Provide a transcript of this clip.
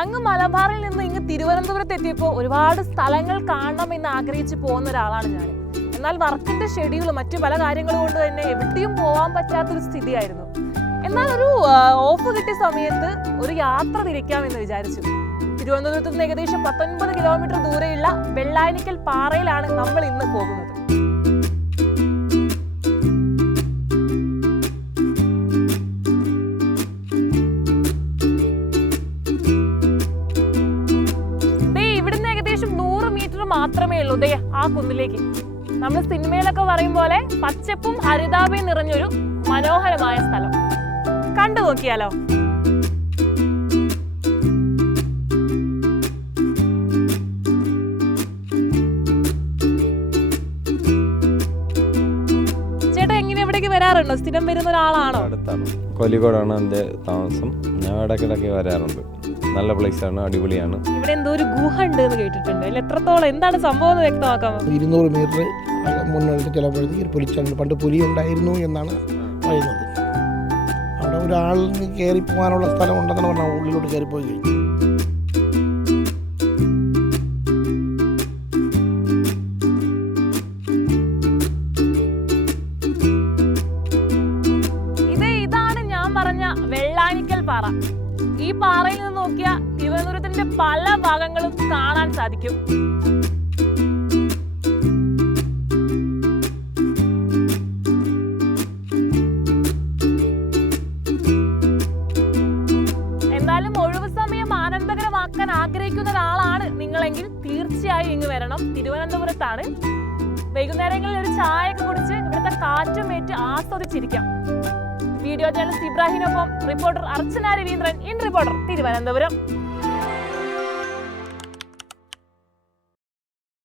അങ്ങ് മലബാറിൽ നിന്ന് ഇങ്ങ് തിരുവനന്തപുരത്ത് എത്തിയപ്പോൾ ഒരുപാട് സ്ഥലങ്ങൾ കാണണം എന്ന് ആഗ്രഹിച്ച് പോകുന്ന ഒരാളാണ് ഞാൻ. എന്നാൽ വർക്കിന്റെ ഷെഡ്യൂൾ മറ്റു പല കാര്യങ്ങളും കൊണ്ട് തന്നെ എവിടെയും പോകാൻ പറ്റാത്തൊരു സ്ഥിതിയായിരുന്നു. എന്നാൽ ഒരു ഓഫ് കിട്ടിയ സമയത്ത് ഒരു യാത്ര തിരിക്കാമെന്ന് വിചാരിച്ചു. തിരുവനന്തപുരത്ത് നിന്ന് ഏകദേശം പത്തൊൻപത് കിലോമീറ്റർ ദൂരെയുള്ള വെള്ളാനിക്കൽ പാറയിലാണ് നമ്മൾ ഇന്ന് പോകുന്നത്. മാത്രമേ ഉള്ളൂ. ദേ ആ കുന്നിലേക്ക്. നമ്മൾ സിനിമയിലൊക്കെ പറയും പോലെ പച്ചപ്പും ഹരിതാപയും നിറഞ്ഞൊരു മനോഹരമായ സ്ഥലം. കണ്ടു നോക്കിയാലോ വരാറുണ്ടോ? സ്ഥിരം വരുന്ന ഒരാളാണോ? അടുത്താണ്. കോലിക്കോടാണ് എന്റെ താമസം. ഞാൻ ഇടയ്ക്കിടയ്ക്ക് വരാറുണ്ട്. നല്ല പ്ലേസ് ആണ് അടിപൊളിയാണ്. ഇവിടെ എന്തോ ഒരു ഗുഹ ഉണ്ട് എന്ന് കേട്ടിട്ടുണ്ട്. അതിൽ എത്രത്തോളം? എന്താണ് സംഭവം എന്ന് വ്യക്തമാക്കാമോ? ഇരുന്നൂറ് മീറ്റർ മുന്നോട്ട് ചിലപ്പോഴത്തേക്ക് ഒരു പുലിച്ചാണ് പണ്ട് പുലി ഉണ്ടായിരുന്നു എന്നാണ് പറയുന്നത്. അവിടെ ഒരാളിന് കയറി പോകാനുള്ള സ്ഥലം ഉണ്ടെന്നാണ് പറഞ്ഞാൽ ഉള്ളിലോട്ട് കയറിപ്പോയി കഴിഞ്ഞു. പാറ. ഈ പാറയിൽ നിന്ന് നോക്കിയാൽ തിരുവനന്തപുരത്തിന്റെ പല ഭാഗങ്ങളും കാണാൻ സാധിക്കും. എന്തായാലും ഒഴിവ് സമയം ആനന്ദകരമാക്കാൻ ആഗ്രഹിക്കുന്ന ഒരാളാണ് നിങ്ങളെങ്കിൽ തീർച്ചയായും ഇങ്ങ് വരണം. തിരുവനന്തപുരത്താണ്. വൈകുന്നേരങ്ങളിൽ ഒരു ചായയൊക്കെ കുടിച്ച് ഇവിടുത്തെ കാറ്റും ഏറ്റ് ആസ്വദിച്ചിരിക്കാം. Video journalist ഇബ്രാഹിമിനൊപ്പം reporter Archana Raveendran in reporter Thiruvananthapuram.